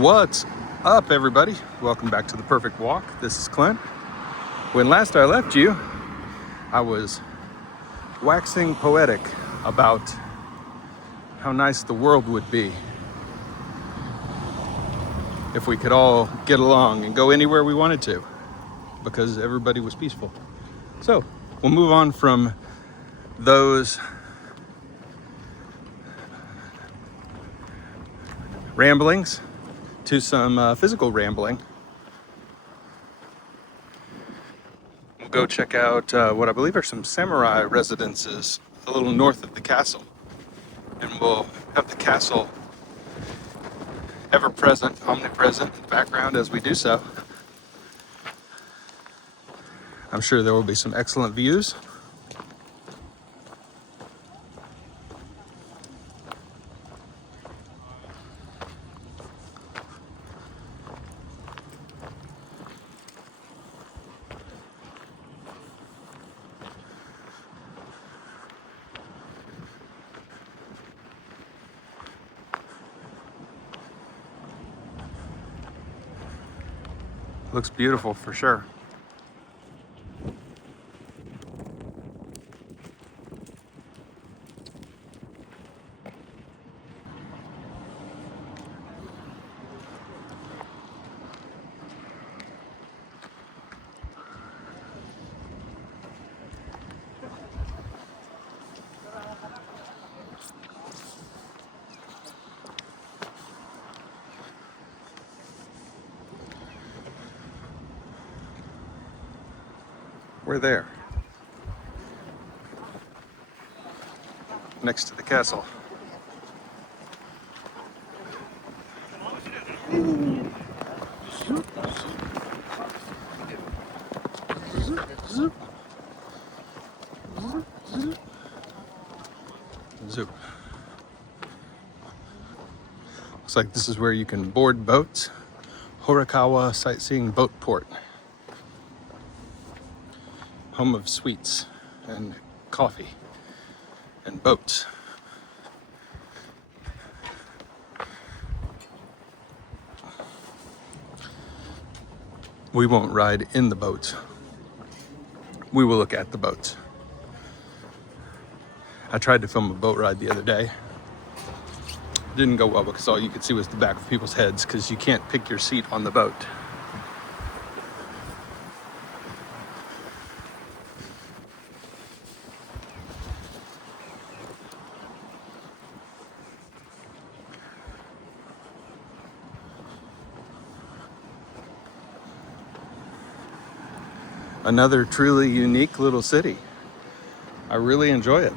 What's up, everybody? Welcome back to The Perfect Walk. This is Clint. When last I left you, I was waxing poetic about how nice the world would be if we could all get along and go anywhere we wanted to, because everybody was peaceful. So we'll move on from those ramblings to some physical rambling. We'll go check out what I believe are some samurai residences a little north of the castle. And we'll have the castle ever present, omnipresent in the background as we do so. I'm sure there will be some excellent views. Looks beautiful for sure. We're there, next to the castle. Zoop. Looks like this is where you can board boats. Horikawa Sightseeing Boat Port. Home of sweets and coffee and boats. We won't ride in the boats. We will look at the boats. I tried to film a boat ride the other day. Didn't go well because all you could see was the back of people's heads because you can't pick your seat on the boat. Another truly unique little city. I really enjoy it.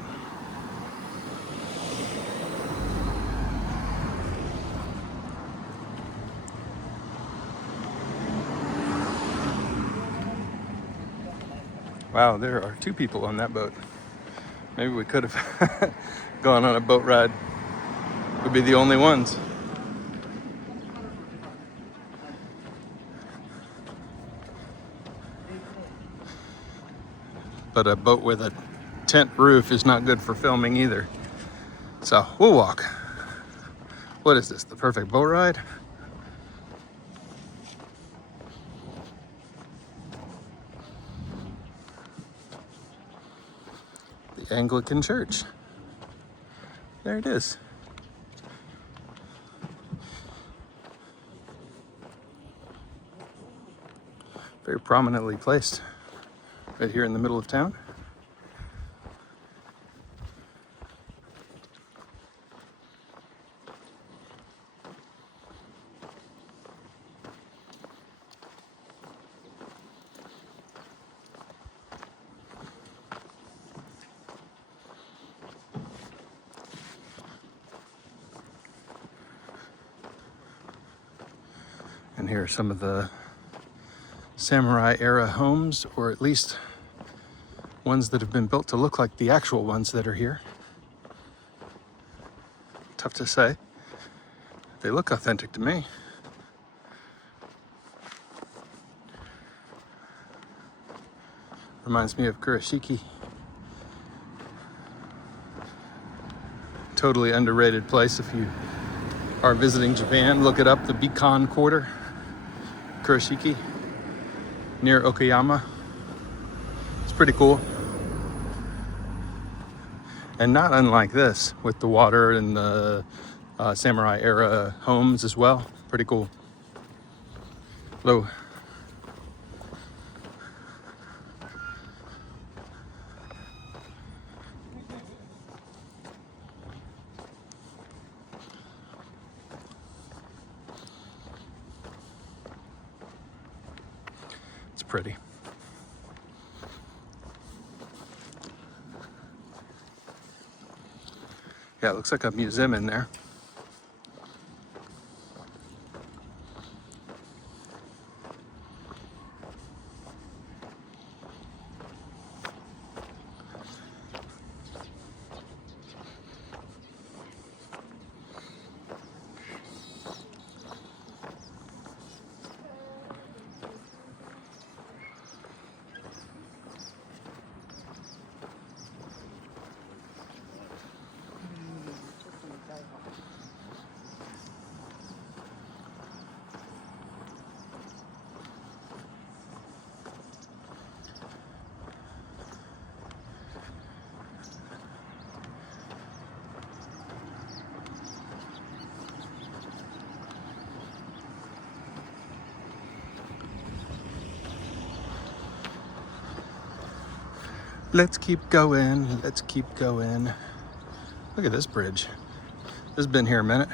Wow, there are two people on that boat. Maybe we could have gone on a boat ride. We'd be the only ones. But a boat with a tent roof is not good for filming either. So we'll walk. What is this, the perfect boat ride? The Anglican Church. There it is. Very prominently placed. Right here in the middle of town. And here are some of the samurai era homes, or at least ones that have been built to look like the actual ones that are here. Tough to say. They look authentic to me. Reminds me of Kurashiki. Totally underrated place if you are visiting Japan, look it up, the Bikan Quarter, Kurashiki, near Okayama. It's pretty cool. And not unlike this, with the water and the samurai era homes as well. Pretty cool. Hello. It's pretty. Yeah, it looks like a museum in there. Let's keep going. Let's keep going. Look at this bridge. This has been here a minute.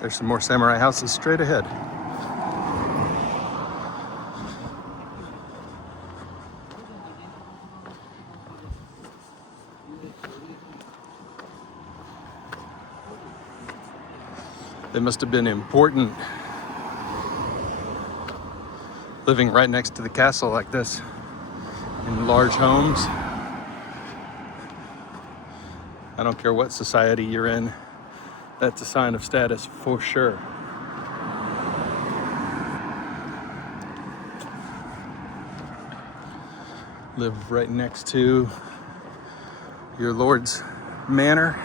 There's some more samurai houses straight ahead. They must have been important living right next to the castle like this in large homes. I don't care what society you're in, that's a sign of status for sure. Live right next to your lord's manor.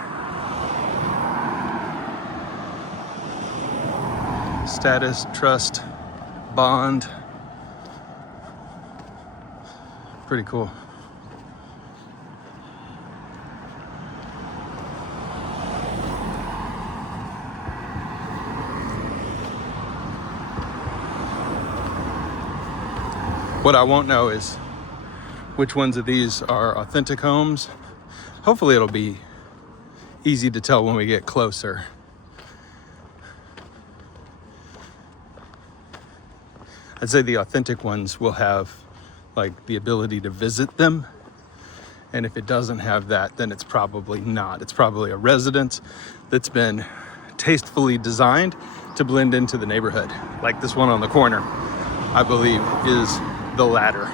Status, trust, bond. Pretty cool. What I won't know is which ones of these are authentic homes. Hopefully it'll be easy to tell when we get closer. I'd say the authentic ones will have like the ability to visit them. And if it doesn't have that, then it's probably not. It's probably a residence that's been tastefully designed to blend into the neighborhood. Like this one on the corner, I believe, is the latter.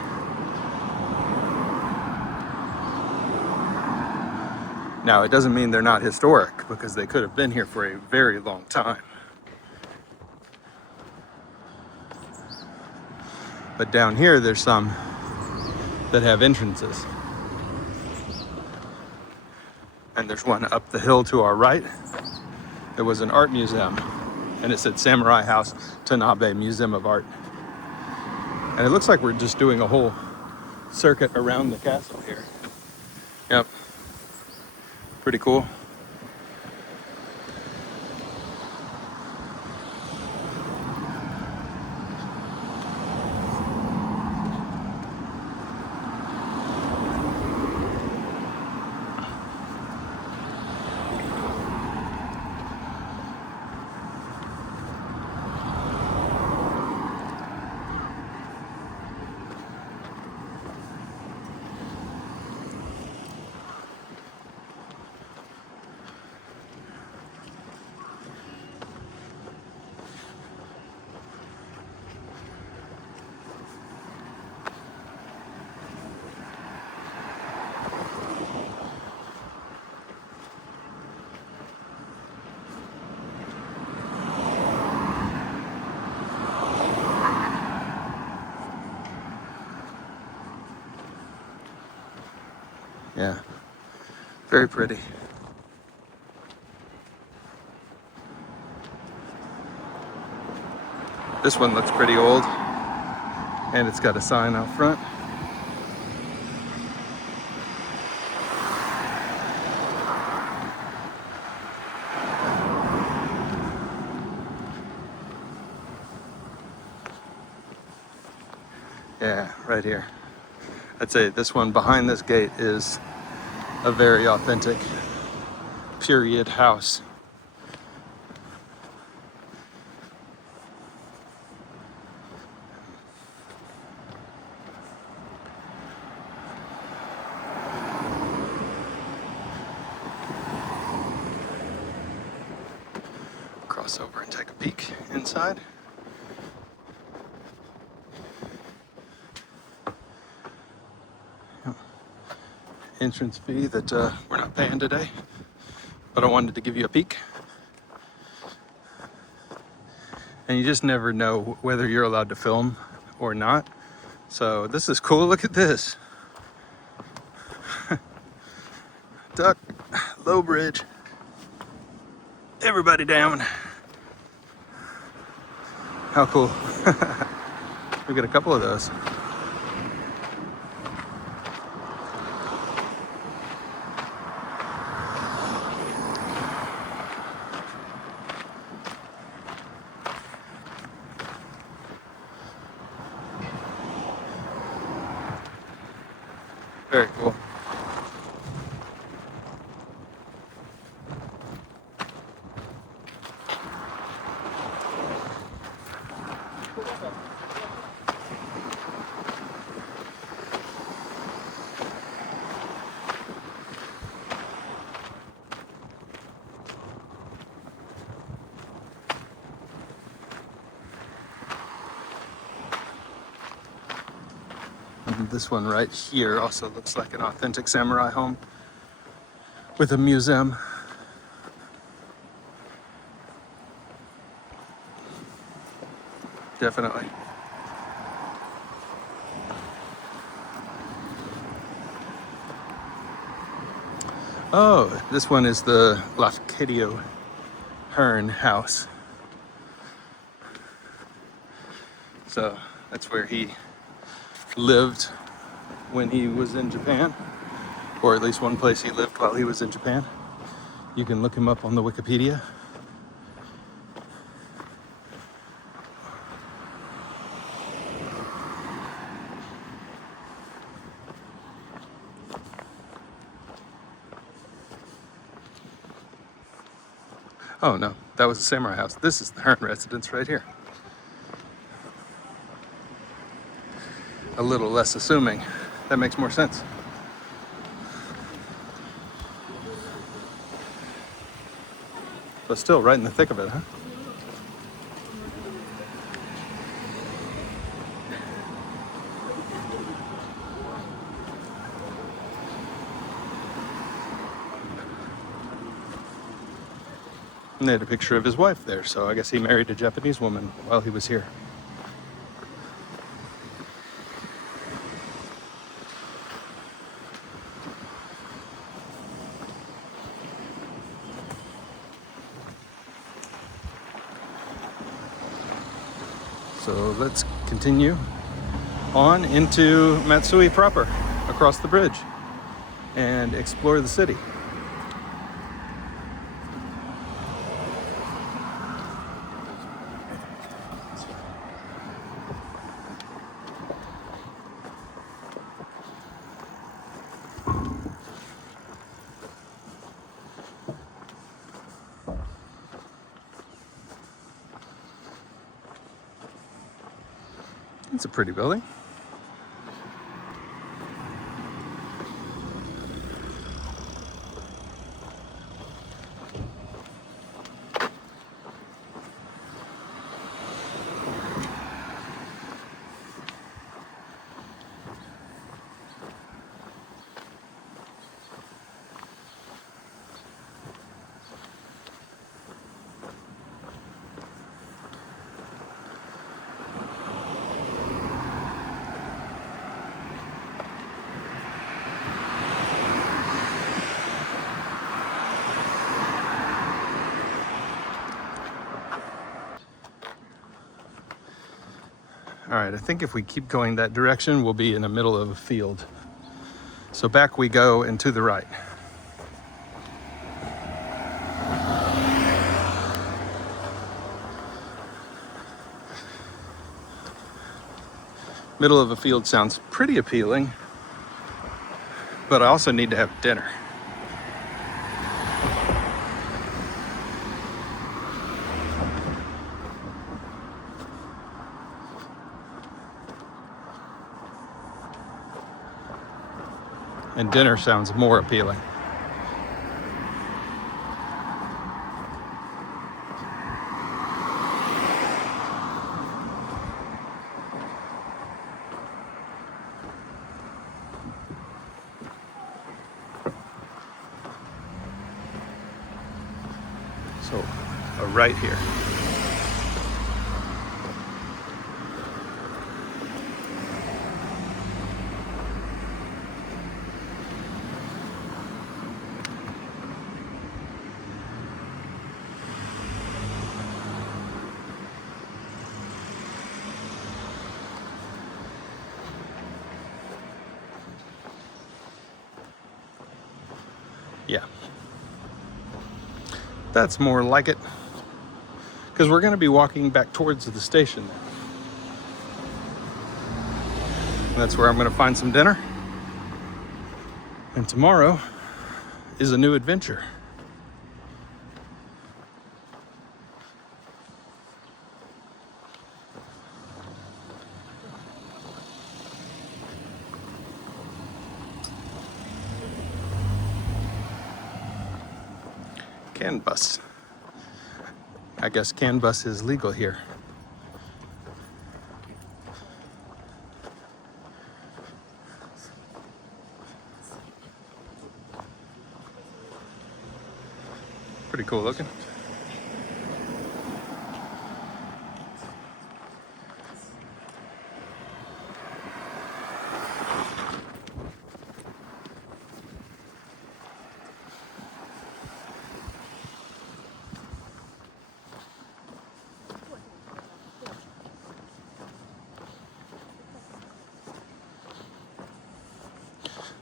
Now, it doesn't mean they're not historic, because they could have been here for a very long time. But down here, there's some that have entrances. And there's one up the hill to our right. There was an art museum, and it said Samurai House, Tanabe Museum of Art. And it looks like we're just doing a whole circuit around the castle here. Yep. Pretty cool. Yeah, very pretty. This one looks pretty old, and it's got a sign out front. Yeah, right here. I'd say this one behind this gate is a very authentic period house. Cross over and take a peek inside. Entrance fee that we're not paying today, but I wanted to give you a peek. And you just never know whether you're allowed to film or not. So this is cool. Look at this. Duck, low bridge. Everybody down. How cool. We got a couple of those. Very cool. And this one right here also looks like an authentic samurai home with a museum. Definitely. Oh, this one is the Lafcadio Hearn house. So that's where he lived when he was in Japan, or at least one place he lived while he was in Japan. You can look him up on the Wikipedia. Oh no, that was the samurai house. This is the Hearn residence right here. A little less assuming. That makes more sense. But still, right in the thick of it, huh? And they had a picture of his wife there, so I guess he married a Japanese woman while he was here. So let's continue on into Matsue proper, across the bridge, and explore the city. It's a pretty building. All right, I think if we keep going that direction, we'll be in the middle of a field. So back we go and to the right. Middle of a field sounds pretty appealing, but I also need to have dinner. And dinner sounds more appealing. So, right here. Yeah. That's more like it. Because we're going to be walking back towards the station. And that's where I'm going to find some dinner. And tomorrow is a new adventure. CAN bus. I guess CAN bus is legal here. Pretty cool looking.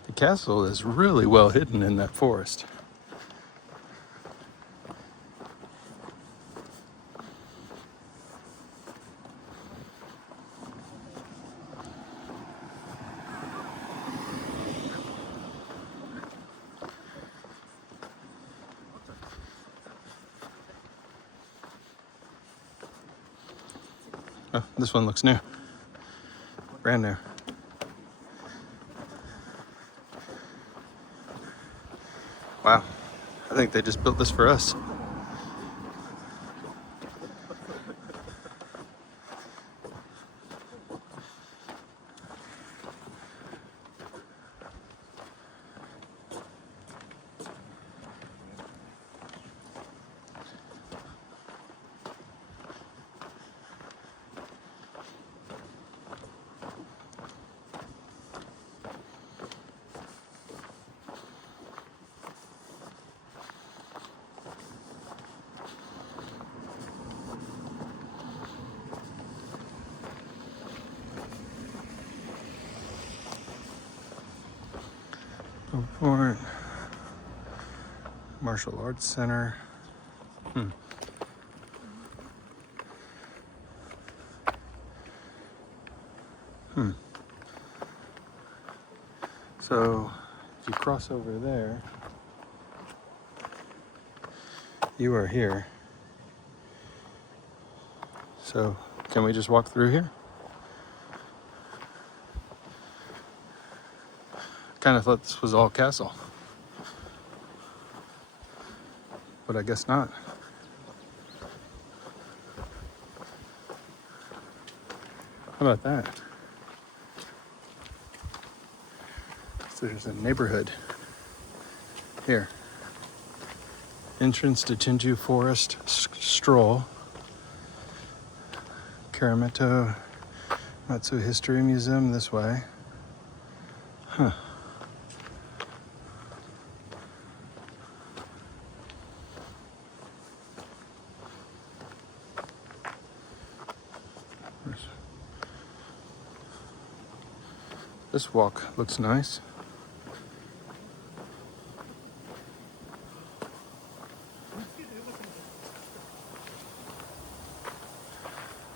The castle is really well hidden in that forest. Oh, this one looks new. Brand new. Wow. I think they just built this for us. Fort Martial Arts Center. So if you cross over there, you are here. So can we just walk through here? Kind of thought this was all castle, but I guess not. How about that? So there's a neighborhood here. Entrance to Tinju Forest Stroll. Karamoto Matsue History Museum this way. Huh. This walk looks nice.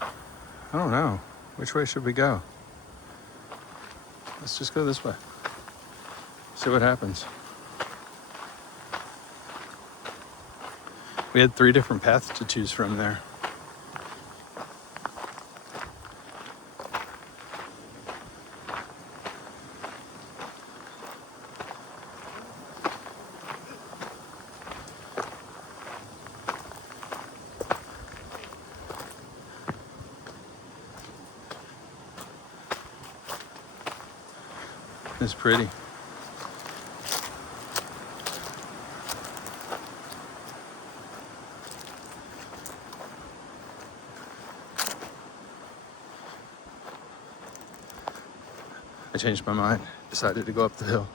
I don't know. Which way should we go? Let's just go this way. See what happens. We had 3 different paths to choose from there. It's pretty. I changed my mind, decided to go up the hill.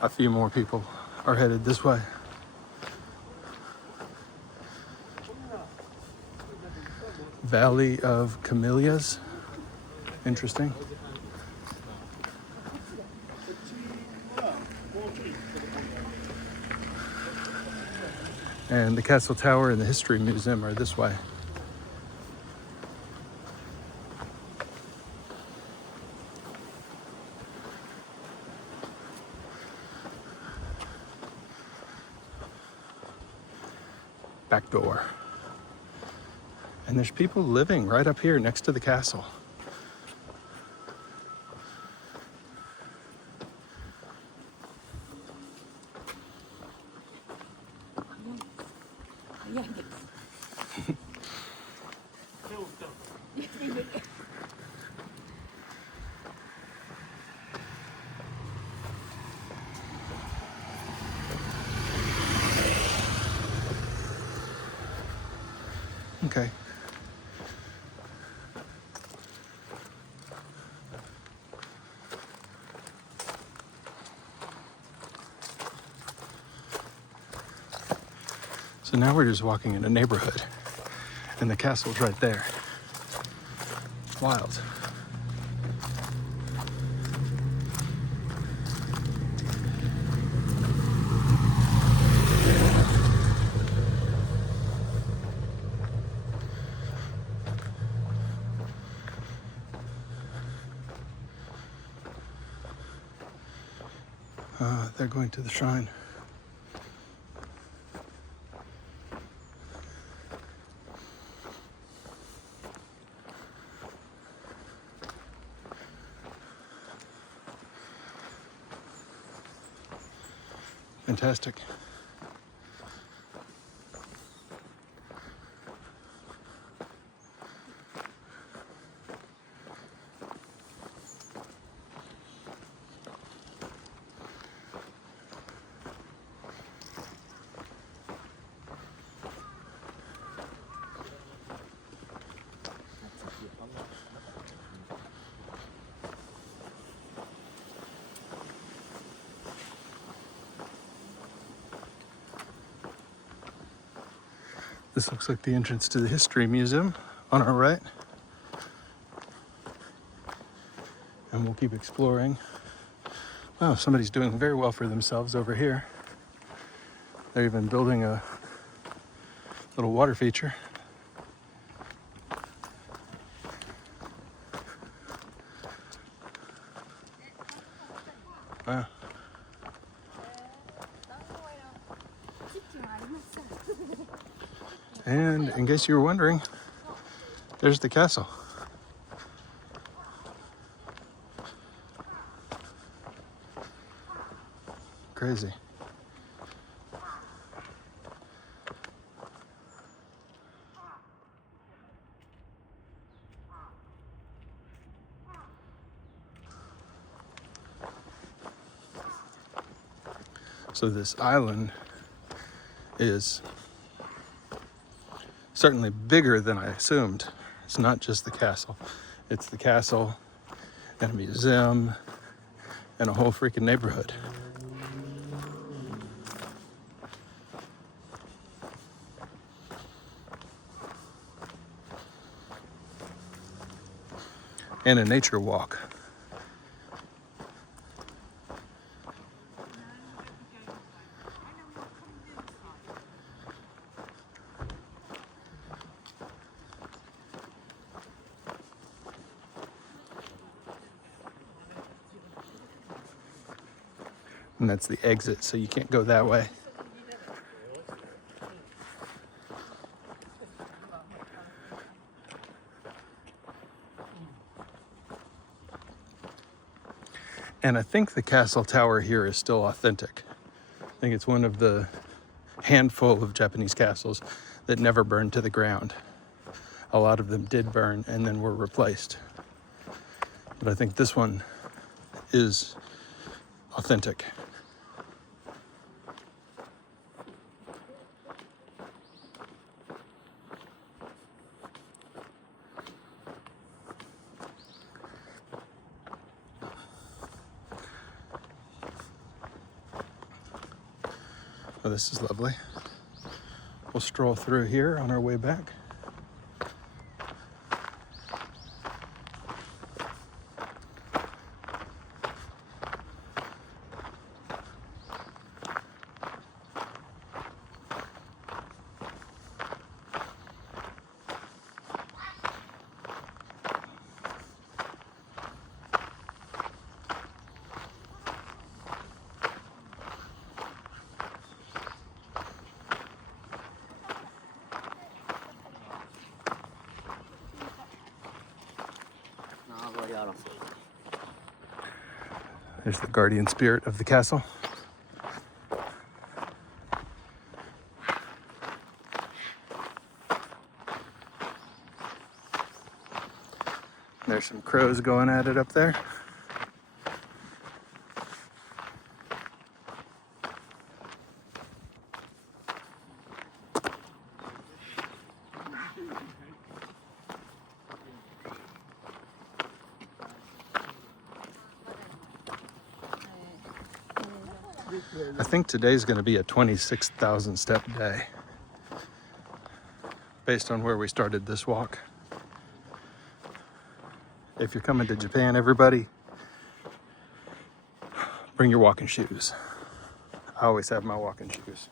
A few more people are headed this way. Valley of Camellias. Interesting. And the Castle Tower and the History Museum are this way. Back door. And there's people living right up here next to the castle. Okay. So now we're just walking in a neighborhood, and the castle's right there. Wild. They're going to the shrine. Fantastic. This looks like the entrance to the History Museum on our right. And we'll keep exploring. Wow, somebody's doing very well for themselves over here. They're even building a little water feature. Wow. And in case you were wondering, there's the castle. Crazy. So this island is certainly bigger than I assumed. It's not just the castle. It's the castle and a museum and a whole freaking neighborhood. And a nature walk. And that's the exit, so you can't go that way. And I think the castle tower here is still authentic. I think it's one of the handful of Japanese castles that never burned to the ground. A lot of them did burn and then were replaced. But I think this one is authentic. Oh, this is lovely. We'll stroll through here on our way back. There's the guardian spirit of the castle. There's some crows going at it up there. I think today's going to be a 26,000 step day based on where we started this walk. If you're coming to Japan, everybody, bring your walking shoes. I always have my walking shoes.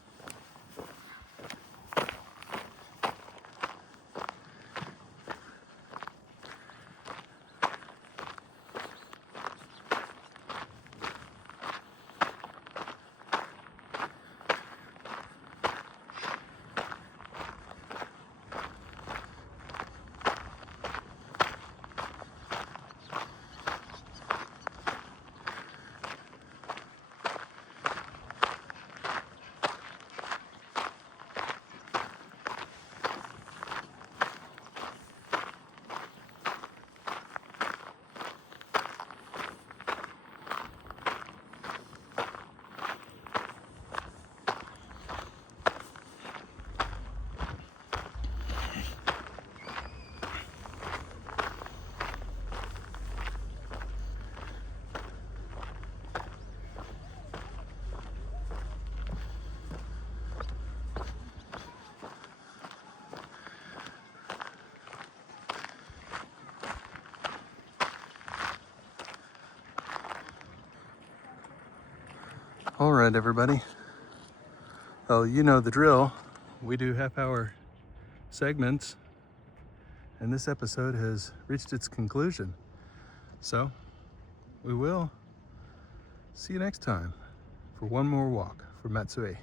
All right, everybody. Well, you know the drill. We do half-hour segments, and this episode has reached its conclusion. So we will see you next time for one more walk for Matsue.